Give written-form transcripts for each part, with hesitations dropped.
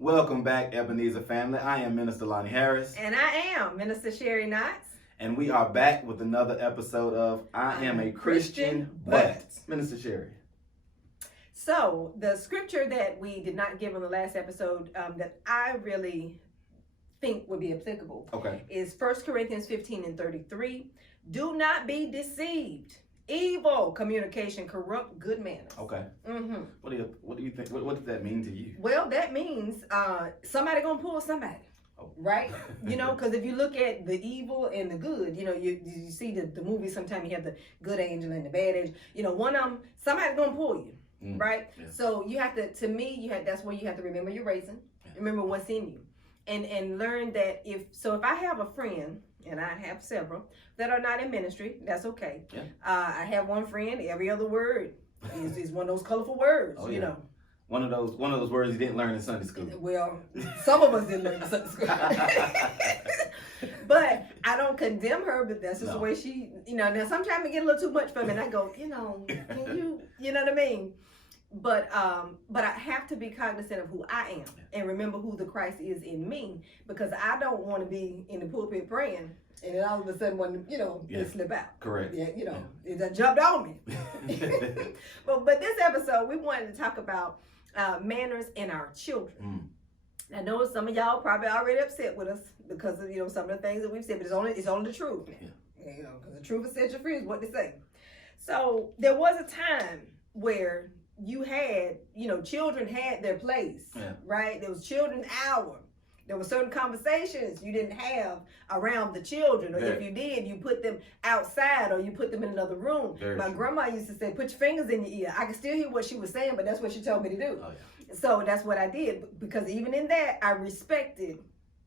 Welcome back, Ebenezer family. I am Minister Lonnie Harris. And I am Minister Sherry Knotts. And we are back with another episode of I Am a Christian, but Minister Sherry. So, the scripture that we did not give on the last episode that I really think would be applicable is 1 Corinthians 15:33. Do not be deceived. Evil communication corrupt good manners. Okay. Mm-hmm. What do you think? What does that mean to you? Well, that means somebody gonna pull somebody. Oh. Right? Because if you look at the evil and the good, you see the movie, sometimes you have the good angel and the bad angel. One of them, somebody's gonna pull you. Right? Yeah. So you have to, that's where you have to remember your raising, remember what's in you. And learn that if I have a friend, and I have several that are not in ministry, that's okay. Yeah. I have one friend, every other word is one of those colorful words, One of those words you didn't learn in Sunday school. Well, some of us didn't learn in Sunday school. But I don't condemn her, but that's just the way she, now sometimes it get a little too much for me and I go, can you know what I mean? But I have to be cognizant of who I am and remember who the Christ is in me, because I don't want to be in the pulpit praying and then all of a sudden when it slip out. Correct. Yeah, it done jumped on me. but this episode we wanted to talk about manners in our children. I know some of y'all probably already upset with us because of some of the things that we've said, but it's only the truth. Because the truth will set you free is what they say. So there was a time where you had, children had their place, right? There was children's hour. There were certain conversations you didn't have around the children, or if you did, you put them outside or you put them in another room. My grandma used to say, put your fingers in your ear. I could still hear what she was saying, but that's what she told me to do. Oh, yeah. So that's what I did, because even in that, I respected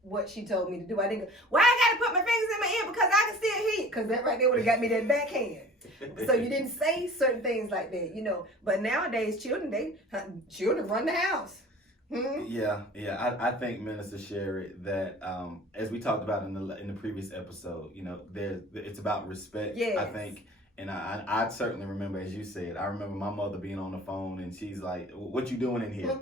what she told me to do. I didn't go, well, I got to put my fingers in my ear because I can still hear, because that right there would have got me that backhand. So you didn't say certain things like that, But nowadays, children run the house. Mm-hmm. Yeah. I think, Minister Sherry, that as we talked about in the previous episode, it's about respect. Yes. I think, and I certainly remember, as you said, I remember my mother being on the phone and she's like, "What you doing in here?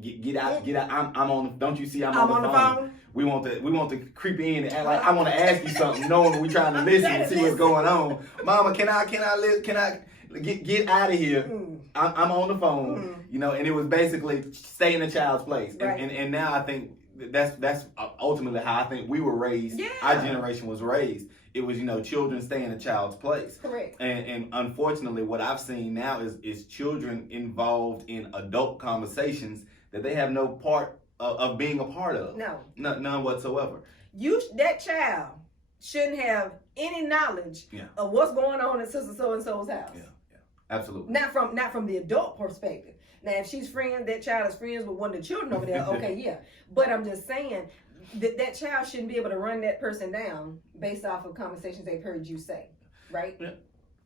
Get out! I'm on. Don't you see I'm on the phone? We want to creep in and act like I want to ask you something, knowing we're trying to listen and see what's going on. Mama, can I get out of here? I'm on the phone, And it was basically stay in the child's place. Right. And now I think that's ultimately how I think we were raised. Yeah. Our generation was raised. It was, children stay in a child's place. Correct. And unfortunately, what I've seen now is children involved in adult conversations that they have no part of being a part of. No. None whatsoever. That child shouldn't have any knowledge of what's going on in Sister So-and-so's house. Yeah. Absolutely. Not from the adult perspective. Now, if that child is friends with one of the children over there, okay, yeah. But I'm just saying that child shouldn't be able to run that person down based off of conversations they've heard you say, right? Yeah.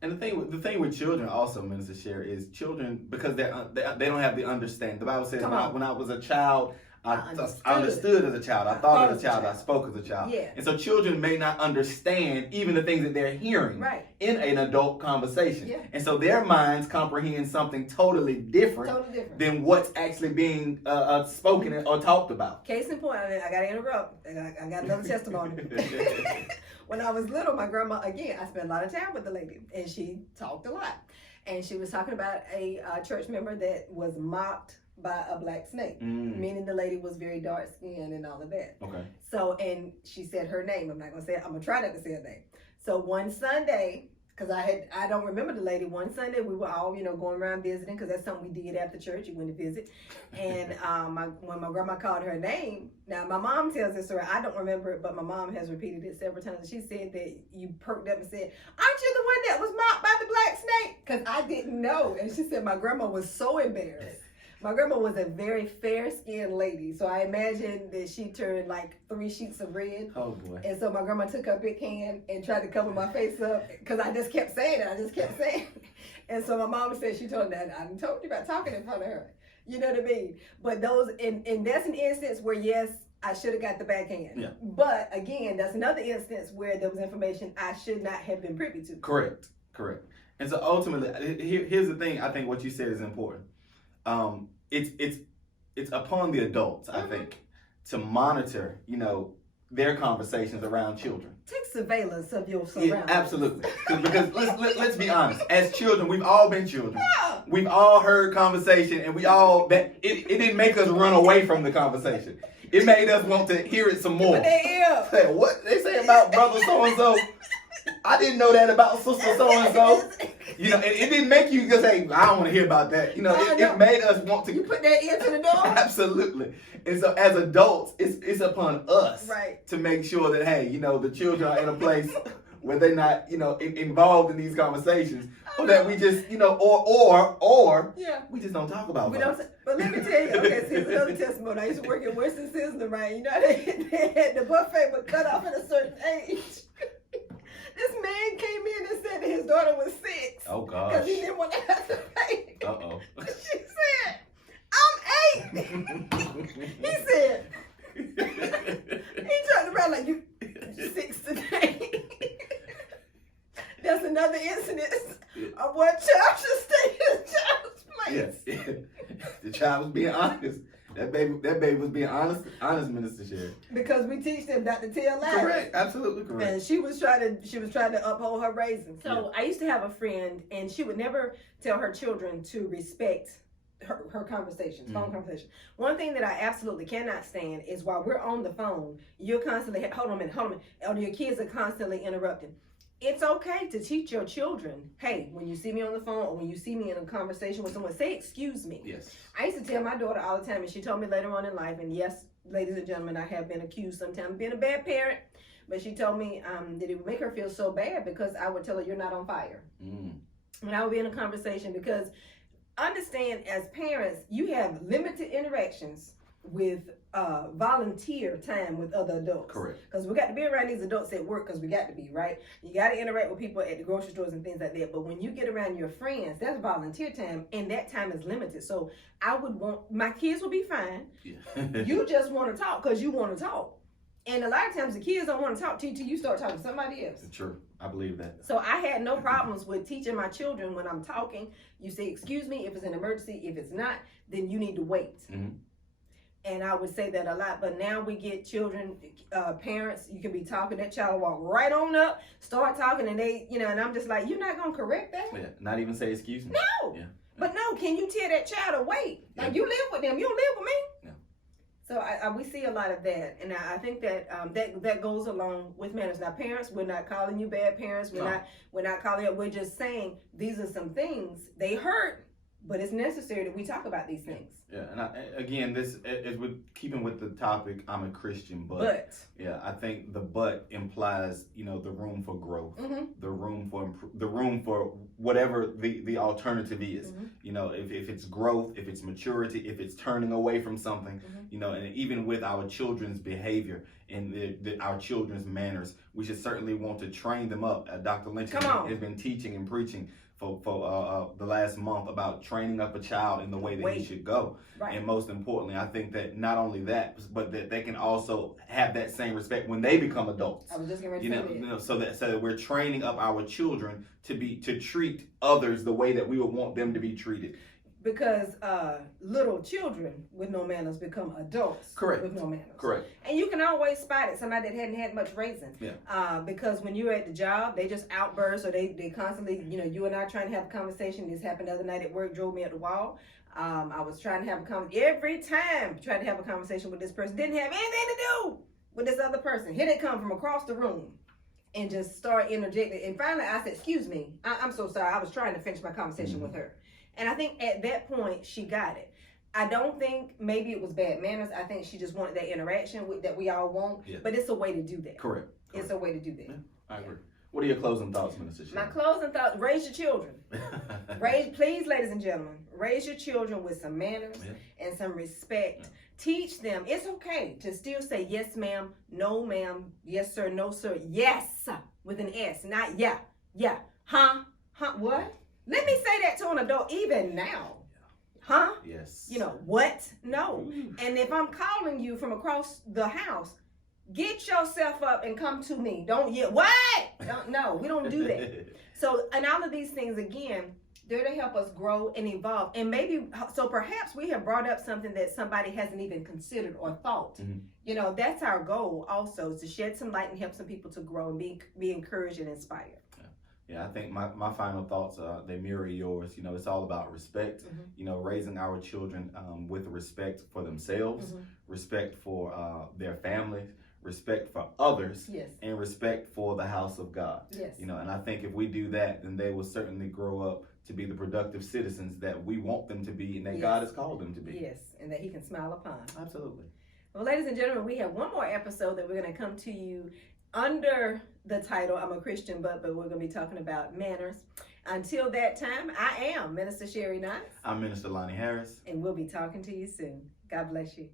And the thing with children also, Minister Sherry, is children, because they don't have the understanding. The Bible says when I was a child, I understood as a child. I thought as a child. I spoke as a child. Yeah. And so children may not understand even the things that they're hearing in an adult conversation. Yeah. And so their minds comprehend something totally different than what's actually being spoken or talked about. Case in point, I got to interrupt. I got another testimony. When I was little, my grandma, again, I spent a lot of time with the lady, and she talked a lot. And she was talking about a church member that was mocked by a black snake, meaning the lady was very dark skinned and all of that. Okay. So, and she said her name. I'm not gonna say it. I'm gonna try not to say her name. So one Sunday, because I don't remember the lady. One Sunday we were all going around visiting, because that's something we did after church. You went to visit, and when my grandma called her name. Now my mom tells this story. I don't remember it, but my mom has repeated it several times. She said that you perked up and said, "Aren't you the one that was mocked by the black snake?" Because I didn't know, and she said my grandma was so embarrassed. My grandma was a very fair-skinned lady, so I imagine that she turned like 3 sheets of red. Oh, boy. And so my grandma took her big hand and tried to cover my face up, because I just kept saying it. And so my mom said, she told me, I told you about talking in front of her. You know what I mean? But and that's an instance where, yes, I should have got the backhand. Yeah. But again, that's another instance where there was information I should not have been privy to. Correct. And so ultimately, here's the thing. I think what you said is important. It's it's upon the adults, I think, to monitor, their conversations around children. Take surveillance of your surroundings. Yeah, absolutely. Because let's be honest. As children, we've all been children. Yeah. We've all heard conversation, and it didn't make us run away from the conversation. It made us want to hear it some more. Say, what they say about brother so and so? I didn't know that about sister so and so. It didn't make you just say, I don't want to hear about that. It made us want to. You put that ear to the door? Absolutely. And so as adults, it's upon us to make sure that, hey, the children are in a place where they're not, involved in these conversations. Or that we just, or we just don't talk about it. But let me tell you, okay, so here's another testimony. I used to work at Winston Sizzler, right? They had the buffet was cut off at a certain age. This man came in and said that his daughter was 6. Oh, gosh. Because he didn't want to have to pay. Uh-oh. She said, I'm 8. He said, he turned around like, you 6 today. That's another incident of what child should stay in the child's place. Yes. The child was being honest. That baby was being honest, Minister Sherry. Because we teach them not to tell lies. Correct, absolutely correct. And she was trying to uphold her raisins. So I used to have a friend, and she would never tell her children to respect her conversations, phone conversations. One thing that I absolutely cannot stand is while we're on the phone, you're constantly, hold on a minute, or your kids are constantly interrupting. It's okay to teach your children, hey, when you see me on the phone or when you see me in a conversation with someone, say, excuse me. Yes. I used to tell my daughter all the time, and she told me later on in life, and yes, ladies and gentlemen, I have been accused sometimes of being a bad parent, but she told me that it would make her feel so bad because I would tell her, you're not on fire. When I would be in a conversation, because understand, as parents, you have limited interactions with volunteer time with other adults. Correct. Because we got to be around these adults at work because we got to be, right? You got to interact with people at the grocery stores and things like that. But when you get around your friends, that's volunteer time, and that time is limited. So I would want, my kids will be fine. Yeah. You just want to talk because you want to talk. And a lot of times the kids don't want to talk to you till you start talking to somebody else. True. I believe that. So I had no problems with teaching my children when I'm talking. You say, excuse me, if it's an emergency. If it's not, then you need to wait. Mm-hmm. And I would say that a lot. But now we get children, parents, you can be talking, that child will walk right on up, start talking, and they, and I'm just like, you're not going to correct that? Yeah, not even say excuse me. No. Yeah. But no, can you tell that child to wait? Yeah. Like, you live with them, you don't live with me. Yeah. So we see a lot of that, and I think that that goes along with manners. Now, parents, we're not calling you bad parents. We're not calling you. We're just saying these are some things they hurt, but it's necessary that we talk about these things. Yeah, and again, this is with keeping with the topic. I'm a Christian, but yeah, I think the but implies the room for growth, the room for whatever the alternative is. If it's growth, if it's maturity, if it's turning away from something, and even with our children's behavior and our children's manners, we should certainly want to train them up. Dr. Lynch has been teaching and preaching for the last month about training up a child in the way that he should go. Right. And most importantly, I think that not only that, but that they can also have that same respect when they become adults. I was just going to say that. So that we're training up our children to treat others the way that we would want them to be treated. Because little children with no manners become adults with no manners. Correct. And you can always spot it, somebody that hadn't had much raising. Yeah. Because when you're at the job, they just outburst, or they constantly, you and I trying to have a conversation. This happened the other night at work, drove me at the wall. I was trying to have a conversation. Every time trying to have a conversation with this person, didn't have anything to do with this other person. Here they come from across the room and just start interjecting. And finally I said, excuse me, I'm so sorry. I was trying to finish my conversation with her. And I think at that point, she got it. I don't think maybe it was bad manners. I think she just wanted that interaction that we all want. Yeah. But it's a way to do that. Correct. It's a way to do that. Yeah, I agree. What are your closing thoughts, Minister Sherry? My closing thoughts, raise your children. Please, ladies and gentlemen, raise your children with some manners and some respect. Yeah. Teach them it's okay to still say yes, ma'am, no, ma'am, yes, sir, no, sir, yes, with an S, not yeah, huh, what? Let me say that to an adult even now. Huh? Yes. What? No. And if I'm calling you from across the house, get yourself up and come to me. Don't yell, what? No, we don't do that. So, and all of these things, again, They're to help us grow and evolve. And maybe, so perhaps we have brought up something that somebody hasn't even considered or thought. Mm-hmm. You know, that's our goal also, is to shed some light and help some people to grow and be encouraged and inspired. Yeah, I think my final thoughts, they mirror yours. You know, it's all about respect, mm-hmm. you know, raising our children with respect for themselves, mm-hmm. respect for their families, respect for others, yes. and respect for the house of God. Yes. You know, and I think if we do that, then they will certainly grow up to be the productive citizens that we want them to be and that yes. God has called them to be. Yes, and that he can smile upon. Absolutely. Well, ladies and gentlemen, we have one more episode that we're going to come to you under the title, I'm a Christian, but we're going to be talking about manners. Until that time, I am Minister Sherry Knox. I'm Minister Lonnie Harris. And we'll be talking to you soon. God bless you.